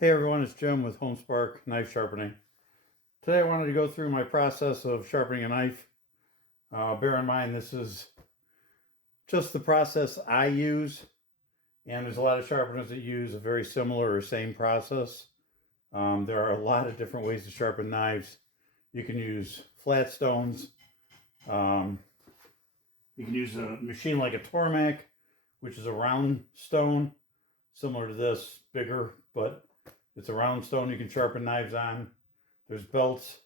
Hey everyone, it's Jim with HomeSpark Knife Sharpening. Today I wanted to go through my process of sharpening a knife. Bear in mind this is just the process I use, and there's a lot of sharpeners that use a very similar or same process. There are a lot of different ways to sharpen knives. You can use flat stones. You can use a machine like a Tormac, which is a round stone, similar to this, bigger, but it's a round stone you can sharpen knives on. There's belts.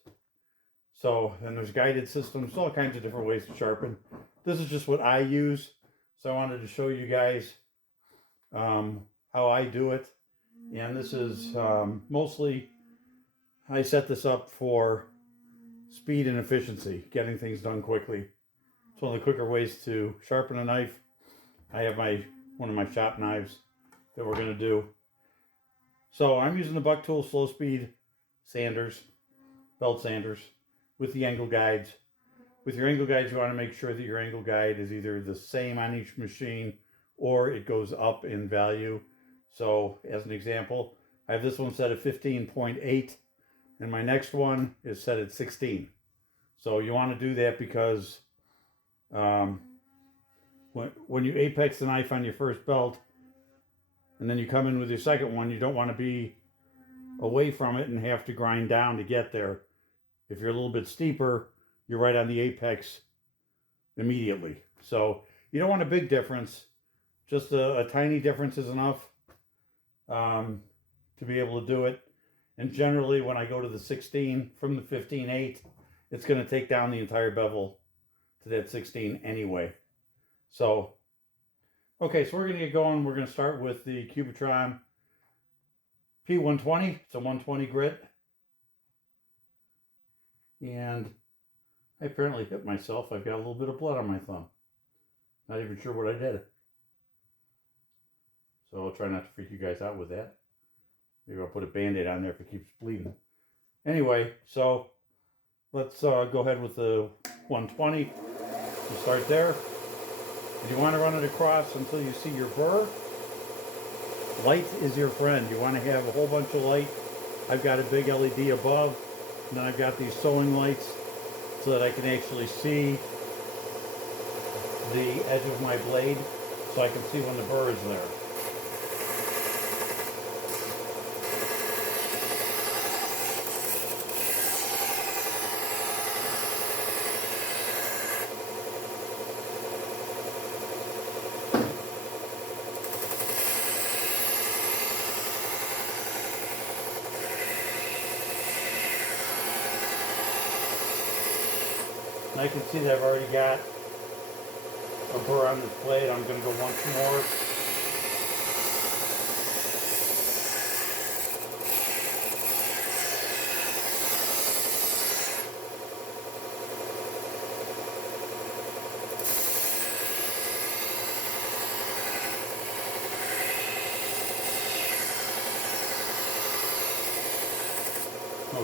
And there's guided systems, all kinds of different ways to sharpen. This is just what I use. So I wanted to show you guys how I do it. And this is mostly, I set this up for speed and efficiency, getting things done quickly. It's one of the quicker ways to sharpen a knife. I have one of my shop knives that we're going to do. So I'm using the Buck Tool slow speed sanders, belt sanders, with the angle guides. With your angle guides, you want to make sure that your angle guide is either the same on each machine or it goes up in value. So as an example, I have this one set at 15.8 and my next one is set at 16. So you want to do that because when you apex the knife on your first belt, and then you come in with your second one, you don't want to be away from it and have to grind down to get there. If you're a little bit steeper, you're right on the apex immediately. So you don't want a big difference. Just a tiny difference is enough to be able to do it. And generally when I go to the 16 from the 15.8, it's going to take down the entire bevel to that 16 anyway. So okay, so we're going to get going. We're going to start with the Cubitron P120. It's a 120 grit. And I apparently hit myself. I've got a little bit of blood on my thumb. Not even sure what I did. So I'll try not to freak you guys out with that. Maybe I'll put a Band-Aid on there if it keeps bleeding. Anyway, so let's go ahead with the 120. We'll start there. You want to run it across until you see your burr. Light is your friend. You want to have a whole bunch of light. I've got a big LED above, and then I've got these sewing lights so that I can actually see the edge of my blade so I can see when the burr is there. And I can see that I've already got a burr on this blade. I'm going to go once more.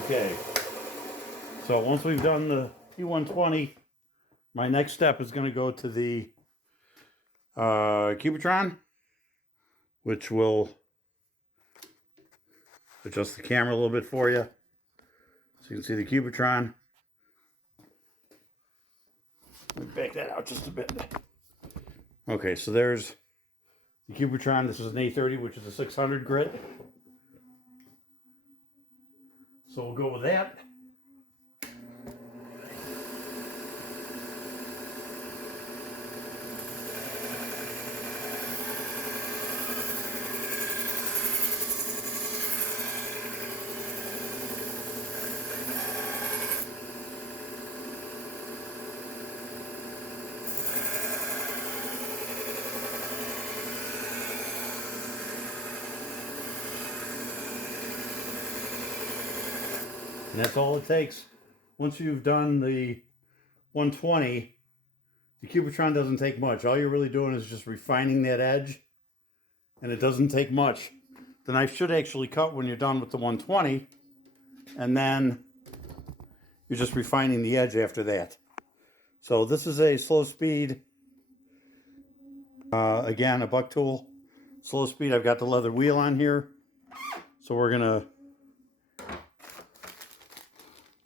Okay, so once we've done the P120, my next step is going to go to the Cubitron, which will adjust the camera a little bit for you so you can see the Cubitron. Let me back that out just a bit. Okay, so there's the Cubitron. This is an A30, which is a 600 grit. So we'll go with that. And that's all it takes. Once you've done the 120, the Cubitron doesn't take much. All you're really doing is just refining that edge, and it doesn't take much. The knife should actually cut when you're done with the 120, and then you're just refining the edge after that. So this is a slow speed, again, a buck tool, slow speed. I've got the leather wheel on here. So we're gonna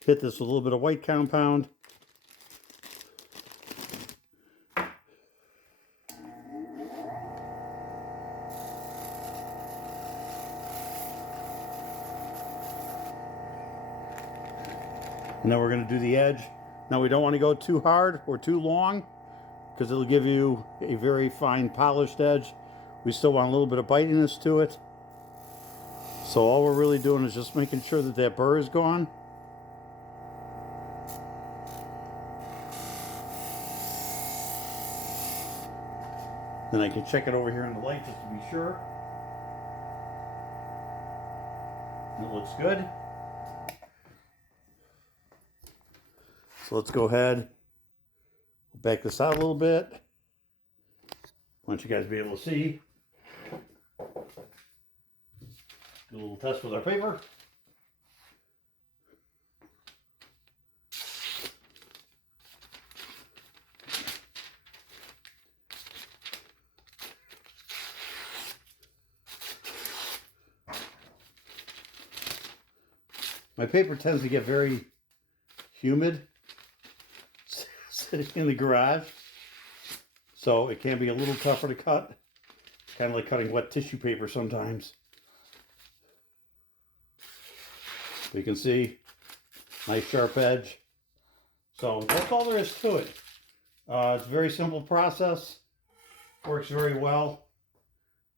hit this with a little bit of white compound. And then we're going to do the edge. Now we don't want to go too hard or too long because it'll give you a very fine polished edge. We still want a little bit of bitiness to it. So all we're really doing is just making sure that that burr is gone. Then I can check it over here in the light just to be sure. And it looks good. So let's go ahead, back this out a little bit. I want you guys to be able to see. Do a little test with our paper. My paper tends to get very humid sitting in the garage, so it can be a little tougher to cut. Kind of like cutting wet tissue paper sometimes. But you can see, nice sharp edge. So that's all there is to it. It's a very simple process. Works very well.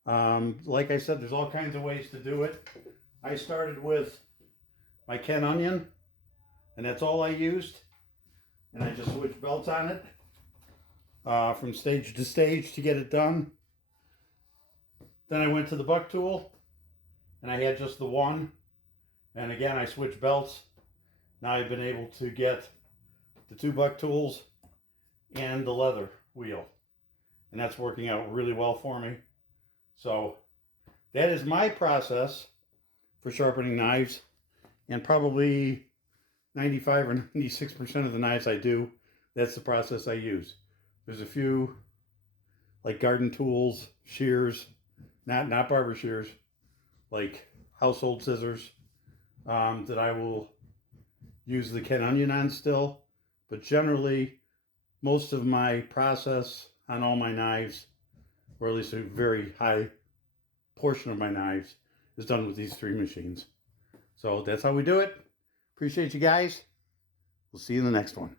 Like I said, there's all kinds of ways to do it. I started with my Ken onion, and that's all I used. And I just switched belts on it from stage to stage to get it done. Then I went to the buck tool, and I had just the one. And again, I switched belts. Now I've been able to get the 2 buck tools and the leather wheel. And that's working out really well for me. So that is my process for sharpening knives. And probably 95 or 96% of the knives I do, that's the process I use. There's a few like garden tools, shears, not barber shears, like household scissors, that I will use the Ken onion on still. But generally, most of my process on all my knives, or at least a very high portion of my knives, is done with these 3 machines. So that's how we do it. Appreciate you guys. We'll see you in the next one.